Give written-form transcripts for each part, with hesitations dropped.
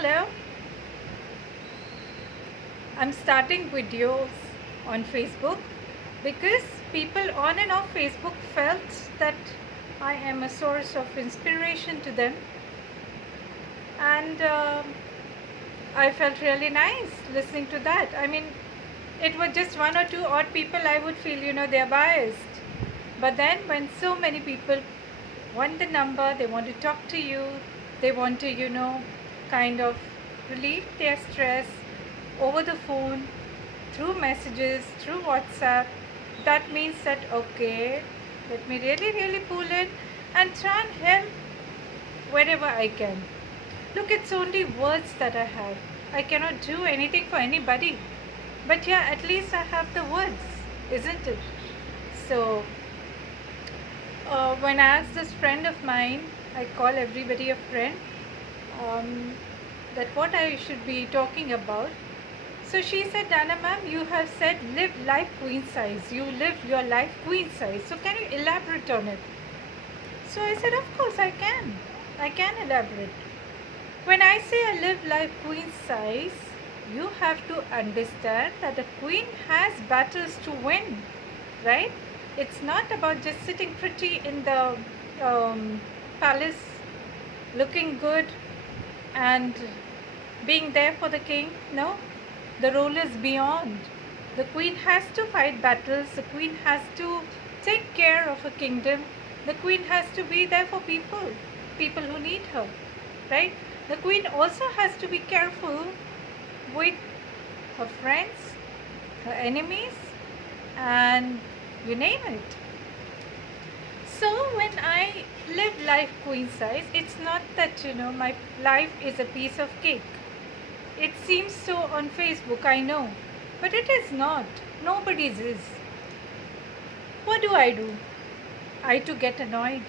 Hello, I'm starting videos on Facebook because people on and off Facebook felt that I am a source of inspiration to them, and I felt really nice listening to that. I mean, it was just one or two odd people I would feel, they're biased. But then when so many people want the number, they want to talk to you, they want to, kind of relieve their stress over the phone, through messages, through WhatsApp, that means that, okay, let me really, really pull in and try and help wherever I can. Look, it's only words that I have. I cannot do anything for anybody. But yeah, at least I have the words, isn't it? So, when I asked this friend of mine, I call everybody a friend, that what I should be talking about. So she said, Dana ma'am, you have said live life queen size. You live your life queen size. So can you elaborate on it? So I said, of course I can. I can elaborate. When I say I live life queen size, you have to understand that a queen has battles to win, right? It's not about just sitting pretty in the palace, looking good and being there for the king. No, the role is beyond. The queen has to fight battles. The queen has to take care of a kingdom. The queen has to be there for people who need her, right? The queen also has to be careful with her friends, her enemies, and you name it. So when I live life queen size, it's not that my life is a piece of cake. It seems so on Facebook, I know, but it is not. Nobody's is. What do? I too get annoyed.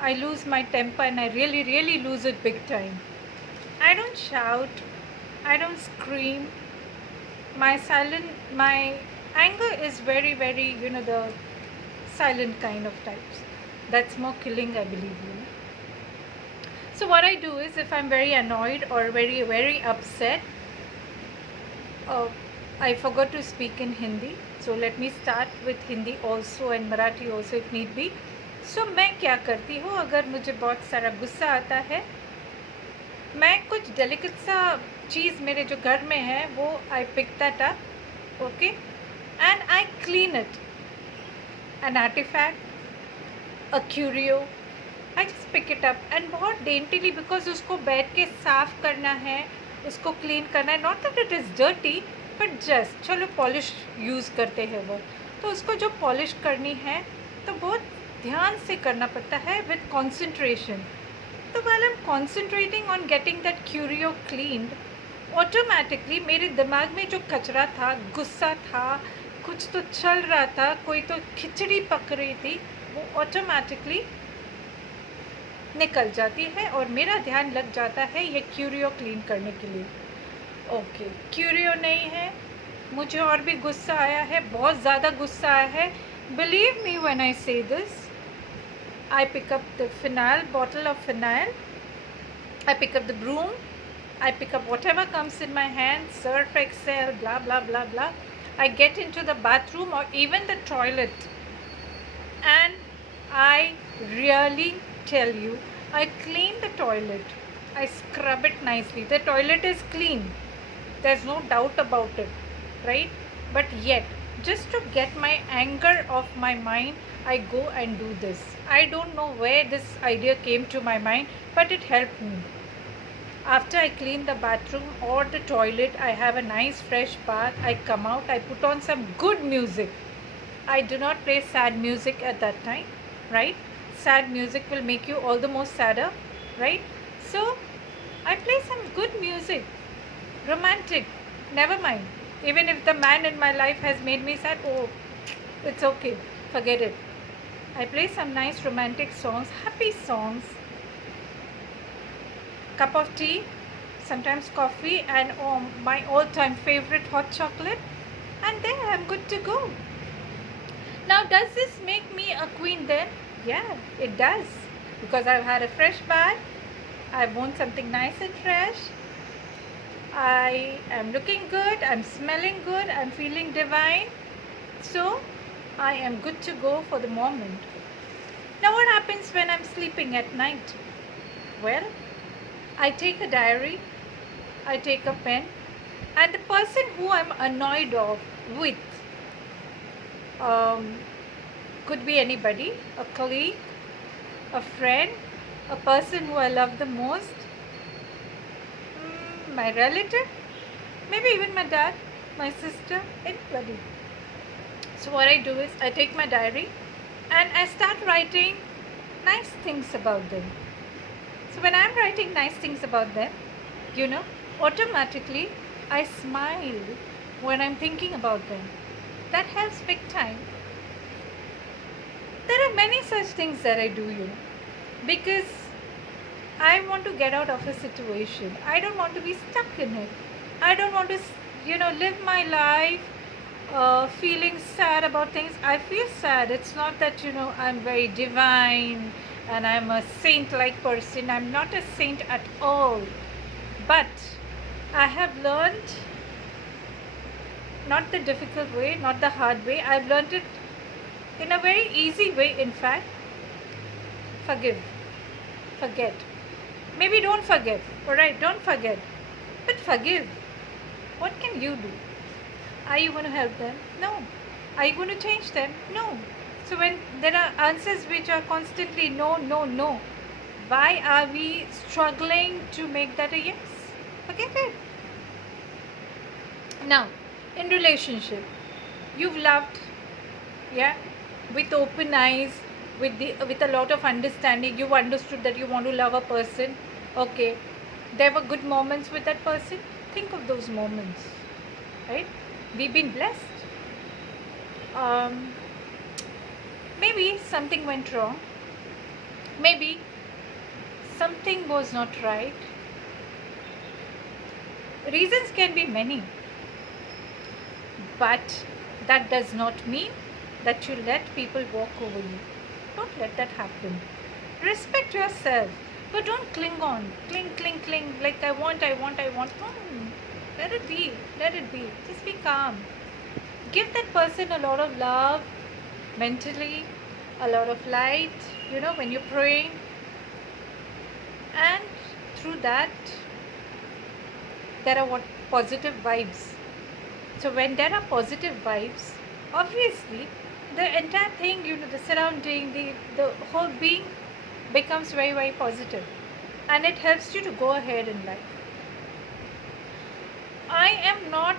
I lose my temper and I really, really lose it big time. I don't shout. I don't scream. My anger is very, very, the silent kind of types. That's more killing, I believe. So what I do is, if I'm very annoyed or very, very upset, I forgot to speak in Hindi. So let me start with Hindi also and Marathi also if need be. So मैं क्या करती हूँ, अगर मुझे बहुत सारा गुस्सा आता है, मैं कुछ डेलिकेट सा चीज़ मेरे जो घर में है वो I pick that up, okay, and I clean it. An artifact, a curio, I just pick it up and बहुत daintily, because उसको बैठ के साफ करना है, उसको clean करना है. Not that it is dirty, but just चलो polish use करते हैं वो, तो उसको जो polish करनी है तो बहुत ध्यान से करना पड़ता है with concentration. तो while I'm concentrating on getting that curio cleaned, automatically मेरे दिमाग में जो कचरा था, गुस्सा था, कुछ तो चल रहा था, कोई तो खिचड़ी पक रही थी, वो ऑटोमेटिकली निकल जाती है और मेरा ध्यान लग जाता है ये क्यूरियो क्लीन करने के लिए. ओके, क्यूरियो नहीं है, मुझे और भी गुस्सा आया है, बहुत ज़्यादा गुस्सा आया है. Believe me when I say this, I pick up the phenyl, bottle of phenyl, I pick up the broom, I pick up whatever comes in my hand, Surf Excel, blah, blah, blah, blah. I get into the bathroom or even the toilet, and I really tell you, I clean the toilet. I scrub it nicely. The toilet is clean. There's no doubt about it, right? But yet, just to get my anger off my mind, I go and do this. I don't know where this idea came to my mind, but it helped me. After I clean the bathroom or the toilet, I have a nice fresh bath. I come out, I put on some good music. I do not play sad music at that time, right? Sad music will make you all the more sadder, right? So I play some good music, romantic, never mind. Even if the man in my life has made me sad, oh, it's okay, forget it. I play some nice romantic songs, happy songs, cup of tea, sometimes coffee, and my all-time favorite hot chocolate, and there I'm good to go. Now, does this make me a queen then? Yeah, it does, because I've had a fresh bath, I've worn something nice and fresh, I am looking good, I'm smelling good, I'm feeling divine. So I am good to go for the moment. Now, what happens when I'm sleeping at night? Well, I take a diary, I take a pen, and the person who I'm annoyed with um, could be anybody, a colleague, a friend, a person who I love the most, my relative, maybe even my dad, my sister, anybody. So what I do is I take my diary and I start writing nice things about them. So when I'm writing nice things about them, automatically I smile when I'm thinking about them. That helps big time. There are many such things that I do, because I want to get out of a situation. I don't want to be stuck in it. I don't want to, live my life feeling sad about things. I feel sad. It's not that, I'm very divine and I'm a saint-like person. I'm not a saint at all. But I have learned, not the difficult way, not the hard way. I've learned it in a very easy way, in fact. Forgive. Forget. Maybe don't forget. Alright, don't forget. But forgive. What can you do? Are you going to help them? No. Are you going to change them? No. So when there are answers which are constantly no, no, no, why are we struggling to make that a yes? Forget it. Now, in relationship, you've loved, with open eyes, with a lot of understanding. You've understood that you want to love a person. Okay, there were good moments with that person. Think of those moments, right? We've been blessed. Maybe something went wrong. Maybe something was not right. Reasons can be many, but that does not mean that you let people walk over you. Don't let that happen. Respect yourself, but don't cling on. Cling, like I want. Let it be. Just be calm. Give that person a lot of love, mentally, a lot of light, when you're praying. And through that, there are positive vibes. So when there are positive vibes, obviously, the entire thing, the surrounding, the whole being becomes very, very positive. And it helps you to go ahead in life. I am not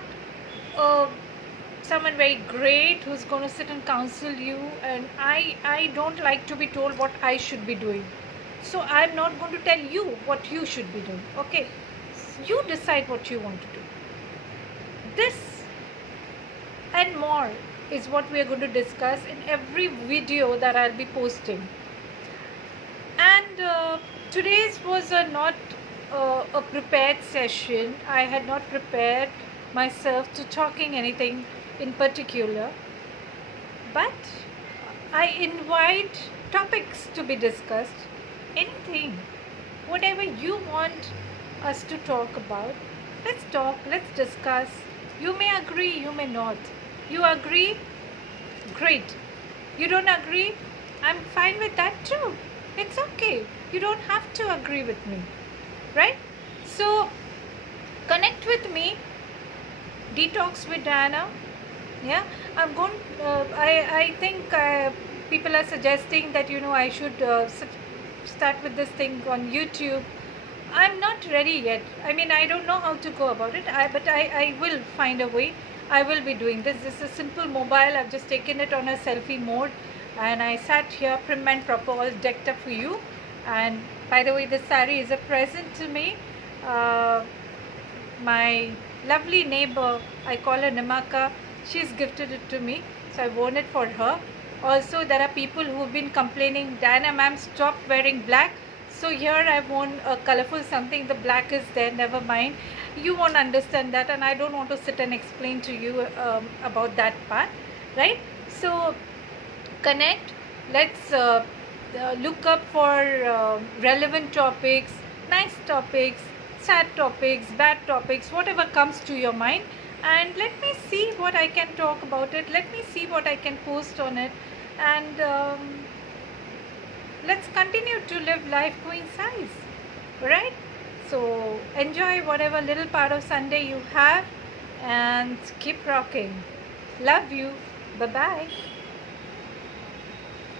someone very great who's going to sit and counsel you, and I don't like to be told what I should be doing. So I'm not going to tell you what you should be doing. Okay, you decide what you want to do. This and more is what we are going to discuss in every video that I'll be posting. And today's was not a prepared session. I had not prepared myself to talking anything in particular, but I invite topics to be discussed. Anything, whatever you want us to talk about, let's talk, let's discuss. You may agree, you may not. You agree, great. You don't agree, I'm fine with that too. It's okay. You don't have to agree with me, right? So connect with me. Detox with Diana. Yeah, I'm going. I think people are suggesting that I should start with this thing on YouTube. I'm not ready yet. I mean, I don't know how to go about it. But I will find a way. I will be doing this. This is a simple mobile. I've just taken it on a selfie mode, and I sat here prim and proper, all decked up for you. And by the way, this saree is a present to me. My lovely neighbor, I call her Nimaka, she's gifted it to me, so I worn it for her. Also, there are people who've been complaining, Diana ma'am, stop wearing black. So here I've worn a colorful something. The black is there, never mind. You won't understand that, and I don't want to sit and explain to you about that part, right? So connect. Let's look up for relevant topics, nice topics, sad topics, bad topics, whatever comes to your mind, and let me see what I can talk about it. Let me see what I can post on it, and let's continue to live life queen size, right? So enjoy whatever little part of Sunday you have, and keep rocking. Love you. Bye bye.